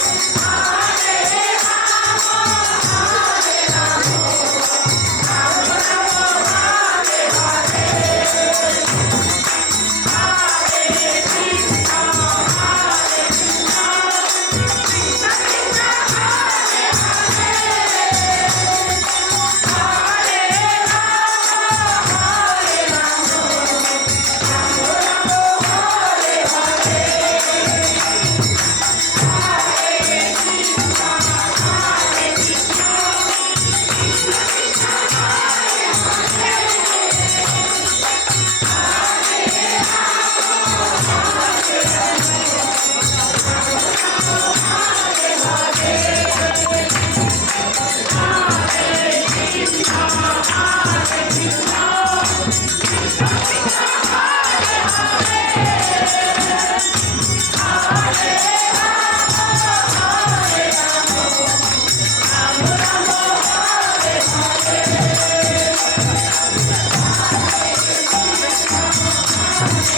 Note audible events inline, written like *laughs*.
Thank you. Thank *laughs* you.